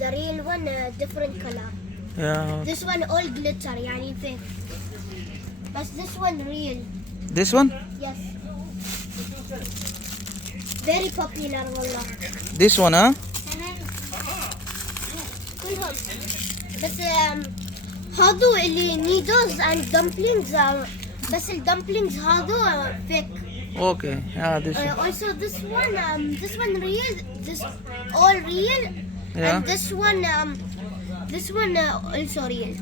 The real one different color. Yeah. This one all glitter, يعني fake. But this one real. This one? Yes. Very popular والله. This one, huh? كلهم. بس هادو اللي noodles and dumplings بس ال dumplings هادو fake. Okay. Yeah, this one. Also this one real, this all real, Yeah. and this one also real.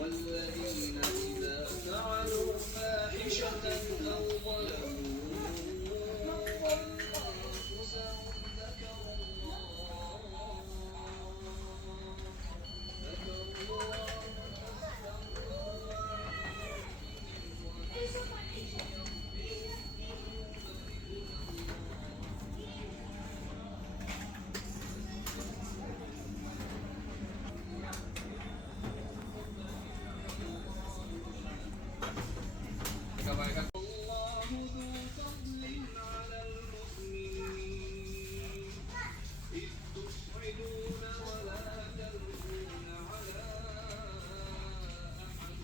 والذين إذا فعلوا فاحشة أو ظلموا أنفسهم ذكروا الله ذو فضل على المؤمنين إذ تصعدون ولا تلقون على أحد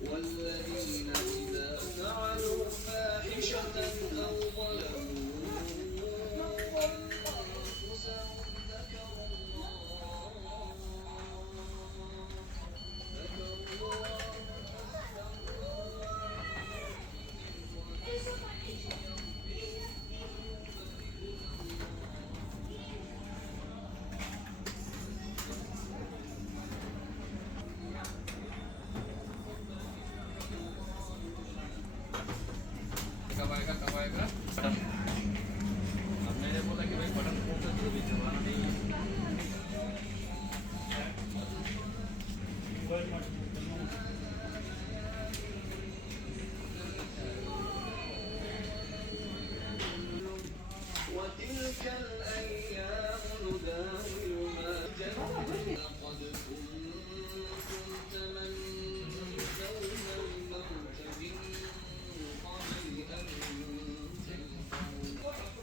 والذين إذا فعلوا فاحشة أو ظلموا أنفسهم ذكروا الله وتلك الأيام نداولها لقد كنتم تمنون الموت من قبل أن تلقوه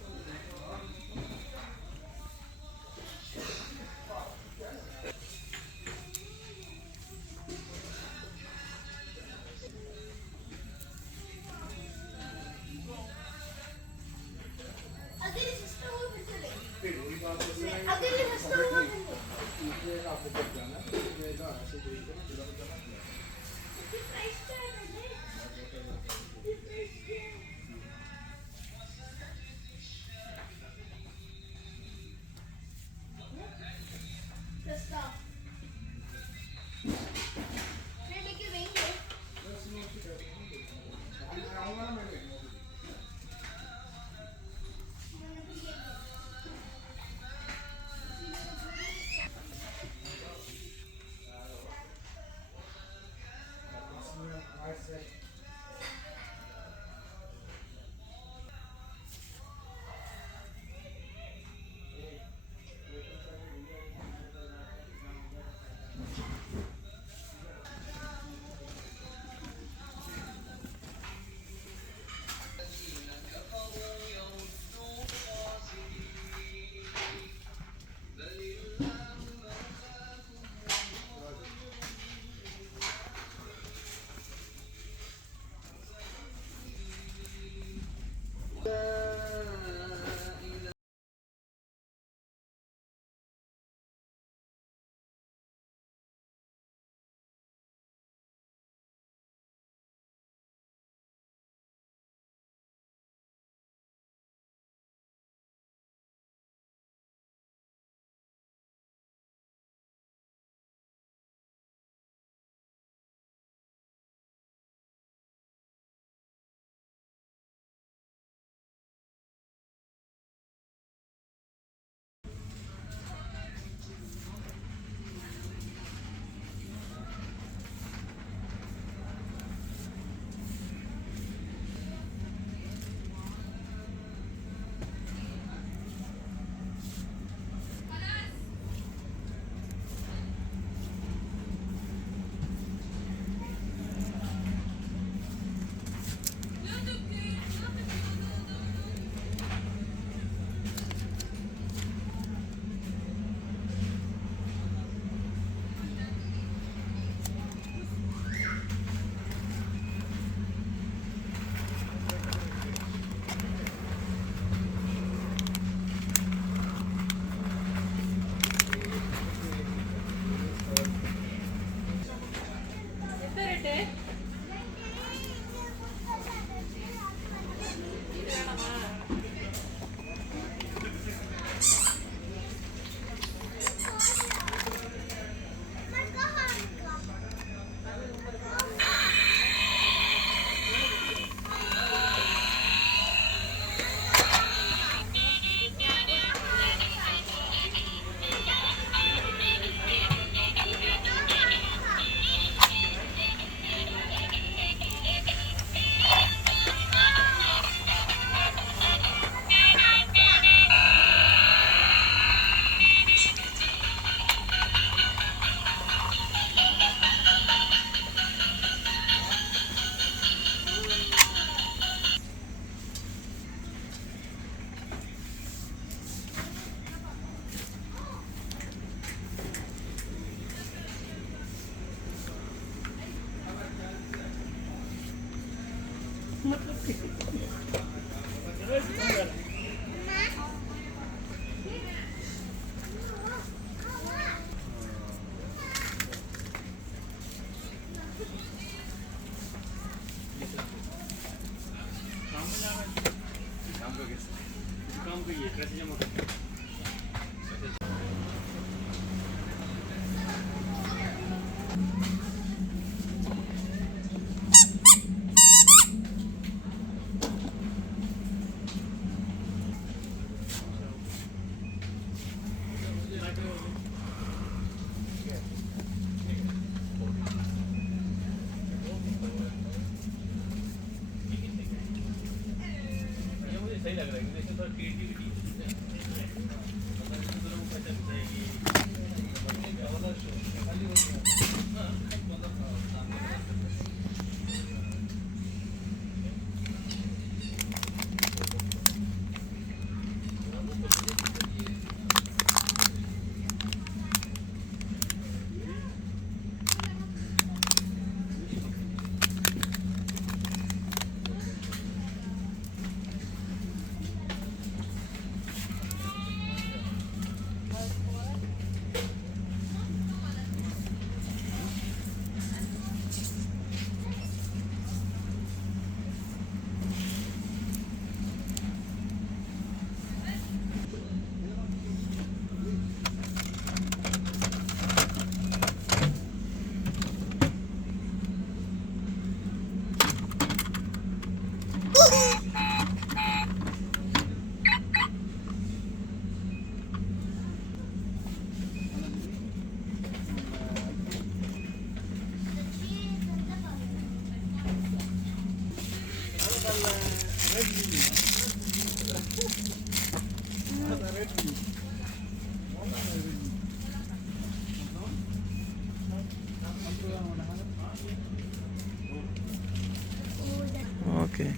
Okay.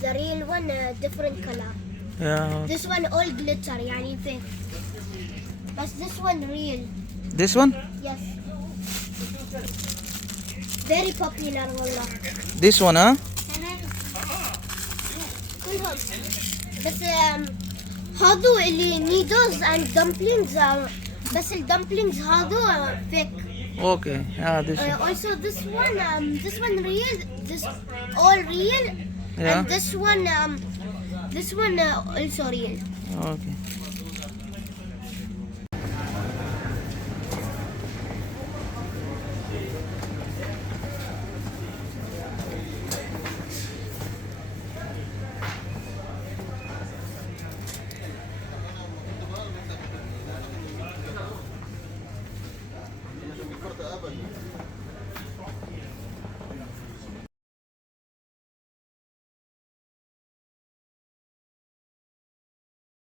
The real one different color. Yeah. This one all glitter يعني fake. But this one real. This one? Yes. Very popular والله. This one, huh? كلهم. بس هادو اللي noodles and dumplings بس ال dumplings هادو fake. Okay. Yeah, this one. Also this one real. This all real. Yeah. And this one also real. Okay.